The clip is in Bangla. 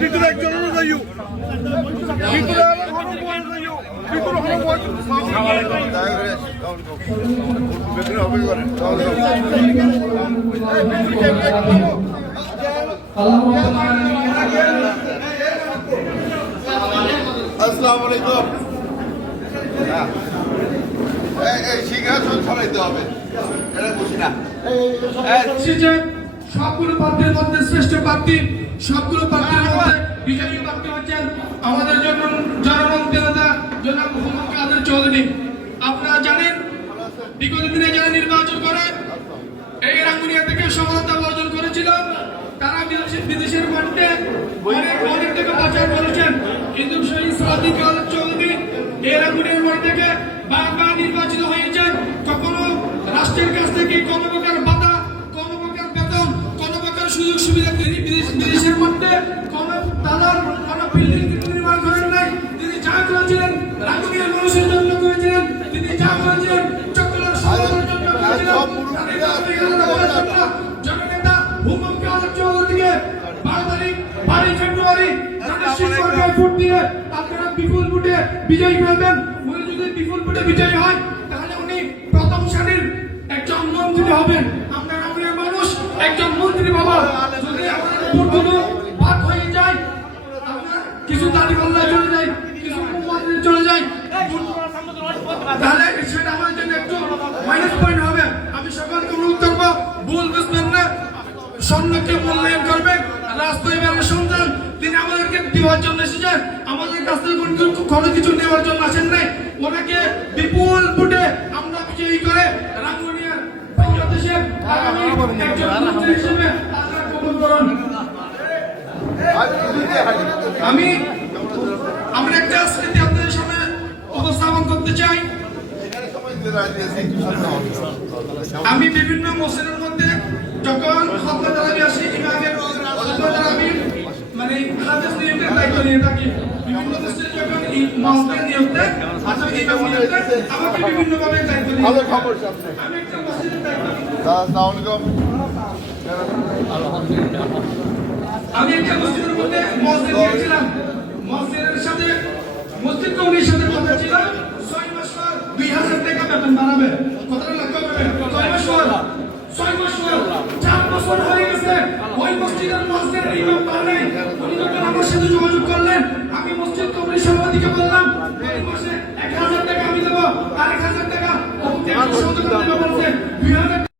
ভিতরে একজন যাইও ভিতরে ভিতরে আসসালামু আলাইকুম। সিংহাসন সরাইতে হবে, সবগুলো প্রার্থীর মধ্যে শ্রেষ্ঠ প্রার্থী, সবগুলো প্রার্থীর মধ্যে বিজয়ী প্রার্থী হচ্ছেন আমাদের জন্য জনমন্ত্রী নেতা জনাব মোহাম্মদ কাদের চৌধুরী। আপনারা জানেন বিগত দিনে যারা নির্বাচন করে এই রাঙ্গুনিয়া থেকে সফলতা অর্জন করেছিল, তারা বিদেশের মাটিতে অনেক টাকা পাচার করেছেন, কিন্তু সেই সাদিক কাদের চৌধুরী এই রাঙ্গুনিয়ার মাটি থেকে বারবার নির্বাচিত হয়েছেন। কখনো রাষ্ট্রের কাছ থেকে কোনো প্রকার বাধা, কোনো প্রকার বেতন, কোনো প্রকার সুযোগ সুবিধা বিদেশের মধ্যে কোনো দালাল, কোনো বিল্ডিং নির্মাণ করেন নাই। তিনি যা করেছিলেন রাঙ্গুনিয়ার মানুষের জন্য করেছিলেন, তিনি যা করেছিলেন চট্টগ্রাম শহরের জন্য করেছিলেন। জননেতা মোহাম্মদ কাদের চৌধুরীকে 12 ফেব্রুয়ারি ভোট দিয়ে আপনারা বিপুল ভোটে বিজয়ী করবেন। উনি যদি বিপুল ভোটে বিজয়ী হয় তাহলে উনি প্রথম সারির একজন মন্ত্রী হবেন। আমরা রাঙ্গুনিয়ার মানুষ একজন মন্ত্রী বাবা, যদি আমাদের ভোটগুলো ভাগ হয়ে যায়, আপনার কিছু দাঁড়ি পাল্লায় চলে যায়, কিছু মন্ত্রী চলে যায়, তাহলে সেটা আমাদের জন্য একটু মাইনাস পয়েন্ট হবে। আমি সকলকে অনুরোধ করবো, ভুল বুঝবেন না, সম্যকে মূল্যায়ন করবেন। রাস্তায় সন্তান তিনি আমাদেরকে দেওয়ার জন্য এসেছেন, আমাদের কাছ থেকে কোনো কিছু নেওয়ার জন্য আসেন নাই। ওনাকে বিপুল ভোটে আমরা বিজয়ী করে রাঙ্গুনিয়ার বাংলাদেশের আগামী একজন মন্ত্রী হিসেবে আপনারা কবুল করুন। আমরা একটা স্মৃতি আপনাদের সামনে উপস্থাপন করতে চাই। আমি বিভিন্ন মসজিদের মধ্যে যখন খতনা তারাবি আসি, ইমামের খতনা তারাবি মানে হাদিস নিয়মের দায়িত্ব নিয়ে থাকি। বিভিন্ন মসজিদে যখন ইমামের নিয়োগ দেয়, আমাকে বিভিন্ন ভাবে দায়িত্ব নিয়ে ভালো খবর সামনে। আমি একটা মসজিদের দায়িত্ব নিই। আসসালামু আলাইকুম। আমি একটা মসজিদের মধ্যে মসজিদ নিয়েছিলাম। মসজিদের সাথে মসজিদ কমিটির সাথে কথা ছিল 6 মাস পর 2000 টাকা বেতন বাড়াবে। কতটা লক্ষ্য করবেন? 6 মাস পর 4 বছর হয়ে গেছে, ওই মসজিদের মসজিদের ইমাম পারে। উনি যখন আমার সাথে যোগাযোগ করলেন, আমি মসজিদ কমিটির সভাপতিকে বললাম প্রতি মাসে 1000 টাকা আমি দেবো, আর 1000 টাকা সহযোগিতা দেবো।